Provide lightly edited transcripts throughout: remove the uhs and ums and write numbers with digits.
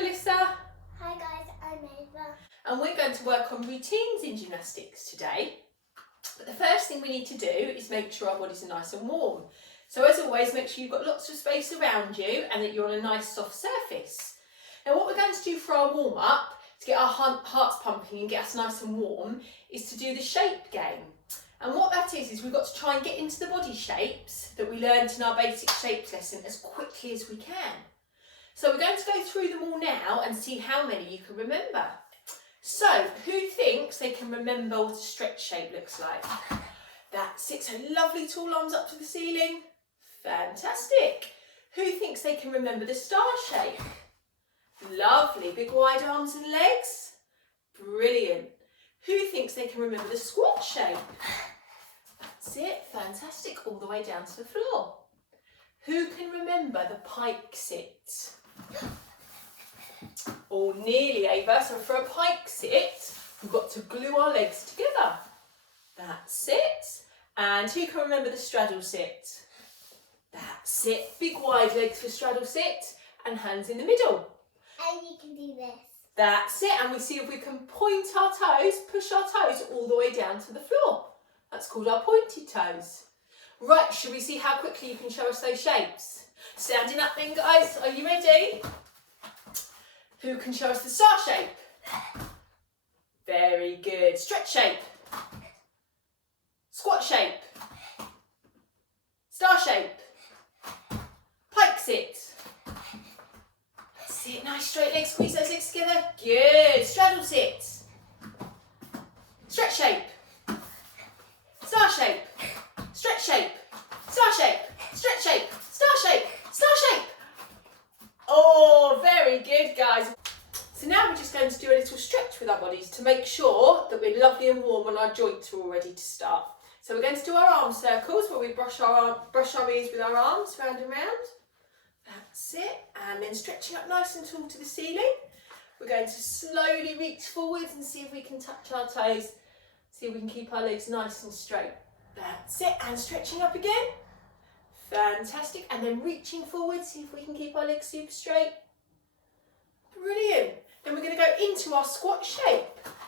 Melissa. Hi guys, I'm Ava. And we're going to work on routines in gymnastics today. But the first thing we need to do is make sure our bodies are nice and warm. So as always, make sure you've got lots of space around you and that you're on a nice soft surface. Now what we're going to do for our warm-up, to get our hearts pumping and get us nice and warm, is to do the shape game. And what that is we've got to try and get into the body shapes that we learned in our basic shapes lesson as quickly as we can. So we're going to go through them all now and see how many you can remember. So, who thinks they can remember what a stretch shape looks like? That's it, so lovely tall arms up to the ceiling. Fantastic. Who thinks they can remember the star shape? Lovely, big wide arms and legs. Brilliant. Who thinks they can remember the squat shape? That's it, fantastic, all the way down to the floor. Who can remember the pike sit? Oh, nearly, Ava. So for a pike sit, we've got to glue our legs together. That's it. And who can remember the straddle sit? That's it. Big wide legs for straddle sit and hands in the middle. And you can do this. That's it. And we see if we can point our toes, push our toes all the way down to the floor. That's called our pointed toes. Right, should we see how quickly you can show us those shapes? Standing up then, guys. Are you ready? Who can show us the star shape? Very good. Stretch shape. Squat shape. Star shape. Pike sit. That's it. Nice straight legs. Squeeze those legs together. Good. Straddle sit. Stretch shape. Star shape. Stretch shape. Star shape. Stretch shape. Star shape. Star shape. Oh, very good, guys. So now we're just going to do a little stretch with our bodies to make sure that we're lovely and warm and our joints are all ready to start. So we're going to do our arm circles where we brush our ears with our arms round and round. That's it. And then stretching up nice and tall to the ceiling. We're going to slowly reach forwards and see if we can touch our toes. See if we can keep our legs nice and straight. That's it. And stretching up again. Fantastic. And then reaching forward, see if we can keep our legs super straight. Brilliant. Then we're going to go into our squat shape.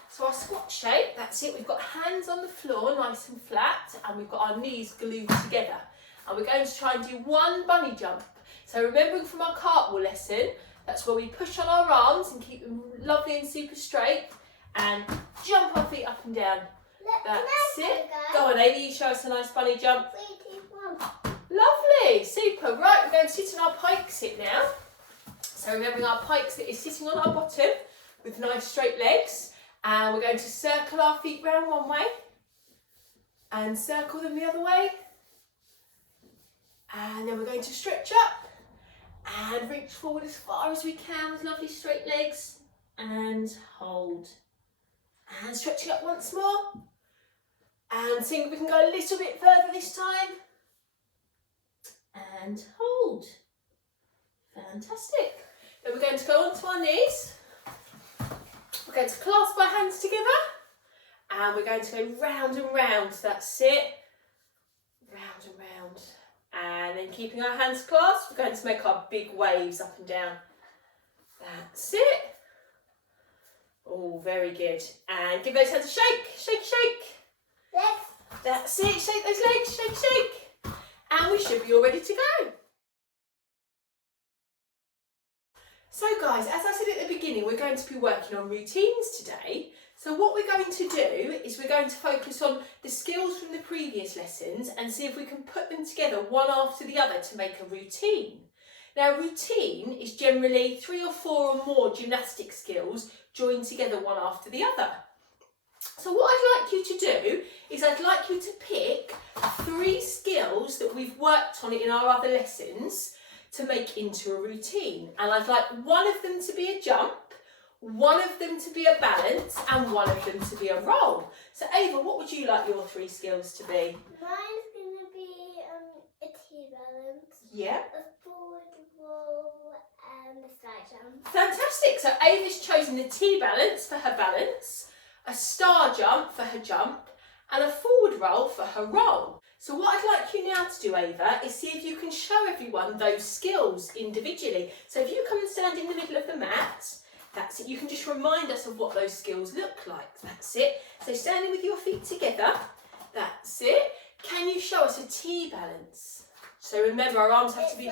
So our squat shape, that's it. We've got hands on the floor, nice and flat, and we've got our knees glued together. And we're going to try and do one bunny jump. So remembering from our cartwheel lesson, that's where we push on our arms and keep them lovely and super straight and jump our feet up and down. That's it. Go on, Ava, you show us a nice bunny jump. 3, 2, 1. Lovely, super. Right, we're going to sit on our pike sit now. So remembering our pike sit is sitting on our bottom with nice straight legs. And we're going to circle our feet round one way and circle them the other way. And then we're going to stretch up and reach forward as far as we can with lovely straight legs and hold. And stretching up once more. And seeing if we can go a little bit further this time. And hold. Fantastic. Then we're going to go onto our knees. We're going to clasp our hands together. And we're going to go round and round. That's it. Round and round. And then keeping our hands clasped, we're going to make our big waves up and down. That's it. Oh, very good. And give those hands a shake. Shake, shake. Legs. That's it. Shake those legs. Shake, shake. And we should be all ready to go. So guys, as I said at the beginning, we're going to be working on routines today. So what we're going to do is we're going to focus on the skills from the previous lessons and see if we can put them together one after the other to make a routine. Now, a routine is generally 3 or 4 or more gymnastic skills joined together one after the other. So what I'd like you to do is I'd like you to pick 3 skills that we've worked on in our other lessons to make into a routine. And I'd like one of them to be a jump, one of them to be a balance, and one of them to be a roll. So Ava, what would you like your 3 skills to be? Mine's going to be a T-balance. Yeah. A forward roll and a side jump. Fantastic. So Ava's chosen the T-balance for her balance, a star jump for her jump, and a forward roll for her roll. So what I'd like you now to do, Ava, is see if you can show everybody everyone those skills individually. So if you come and stand in the middle of the mat, that's it. You can just remind us of what those skills look like. That's it. So standing with your feet together, that's it. Can you show us a T balance? So remember, our arms have to be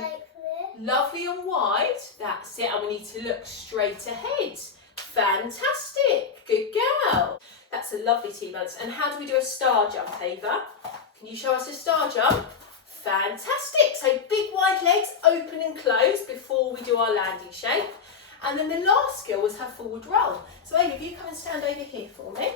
lovely and wide. That's it. And we need to look straight ahead. Fantastic. Good girl. That's a lovely T balance. And how do we do a star jump, Ava? Can you show us a star jump? Fantastic. So big wide legs, open and close before we do our landing shape. And then the last skill was her forward roll. So Ava, if you come and stand over here for me.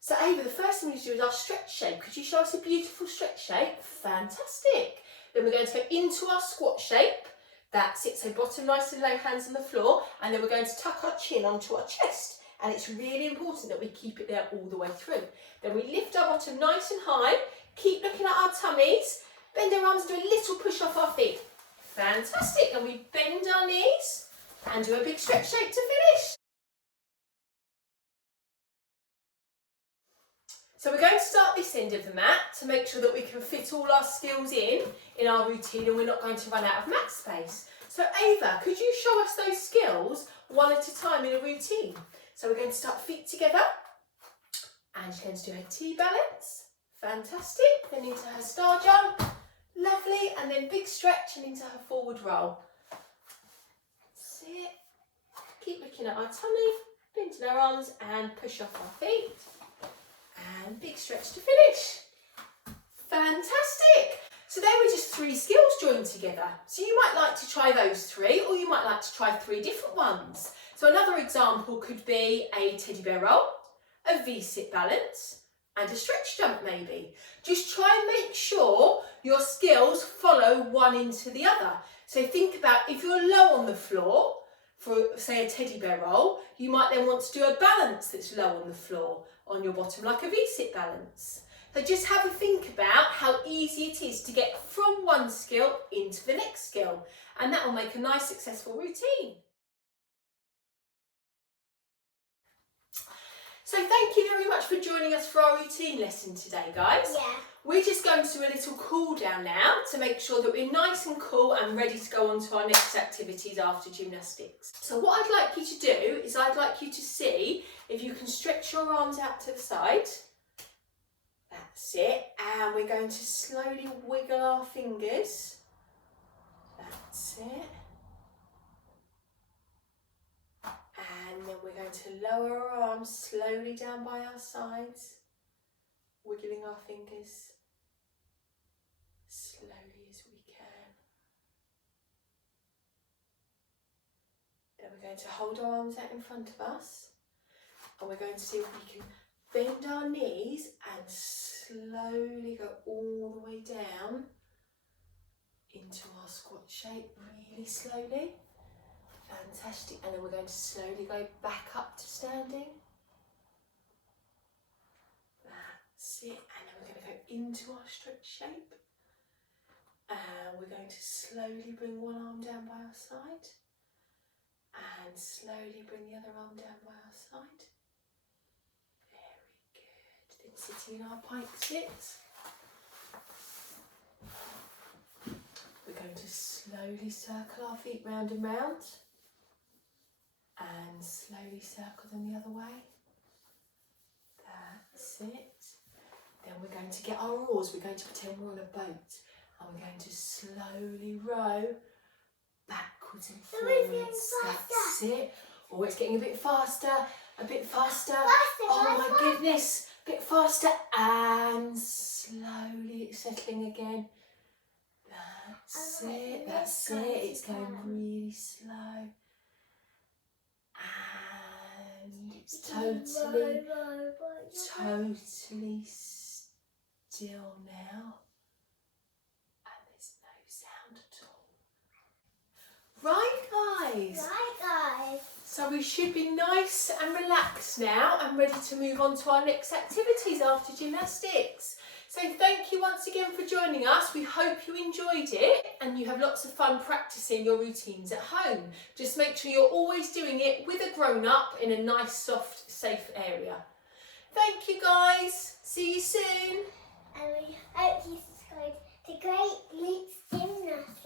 So Ava, the first thing we do is our stretch shape. Could you show us a beautiful stretch shape? Fantastic. Then we're going to go into our squat shape. That's it. So bottom nice and low, hands on the floor. And then we're going to tuck our chin onto our chest. And it's really important that we keep it there all the way through. Then we lift our bottom nice and high. Keep looking at our tummies. Bend our arms, do a little push off our feet. Fantastic. And we bend our knees and do a big stretch shape to finish. So we're going to start this end of the mat to make sure that we can fit all our skills in our routine, and we're not going to run out of mat space. So Ava, could you show us those skills one at a time in a routine? So we're going to start feet together, and she's going to do her T balance. Fantastic. Then into her star jump. Lovely. And then big stretch and into her forward roll. That's it. Keep looking at our tummy, bending our arms and push off our feet. And big stretch to finish. Fantastic. So they were just 3 skills joined together. So you might like to try those 3, or you might like to try 3 different ones. So another example could be a teddy bear roll, a V-sit balance, and a stretch jump maybe. Just try and make sure your skills follow one into the other. So think about if you're low on the floor, for say a teddy bear roll, you might then want to do a balance that's low on the floor on your bottom, like a V-sit balance. So just have a think about how easy it is to get from one skill into the next skill, and that will make a nice successful routine. So thank you very much for joining us for our routine lesson today, guys. Yeah. We're just going to do a little cool down now to make sure that we're nice and cool and ready to go on to our next activities after gymnastics. So what I'd like you to do is I'd like you to see if you can stretch your arms out to the side. That's it. And we're going to slowly wiggle our fingers. That's it. And then we're going to lower our arms slowly down by our sides, wiggling our fingers slowly as we can. Then we're going to hold our arms out in front of us, and we're going to see if we can bend our knees and slowly go all the way down into our squat shape, really slowly. Fantastic. And then we're going to slowly go back up to standing. That's it. And then we're going to go into our stretch shape. And we're going to slowly bring one arm down by our side. And slowly bring the other arm down by our side. Very good. Then sitting in our pike sit. We're going to slowly circle our feet round and round. And slowly circle them the other way. That's it. Then we're going to get our oars. We're going to pretend we're on a boat. And we're going to slowly row backwards and forwards. That's it. Oh, it's getting a bit faster. A bit faster. Oh my goodness. A bit faster. And slowly it's settling again. That's it. That's it. It's going really slow. And it's totally still now, and there's no sound at all. Right, guys. So we should be nice and relaxed now and ready to move on to our next activities after gymnastics. So thank you once again for joining us. We hope you enjoyed it and you have lots of fun practicing your routines at home. Just make sure you're always doing it with a grown-up in a nice, soft, safe area. Thank you, guys. See you soon. And we hope you subscribe to Great Leaps Gymnastics.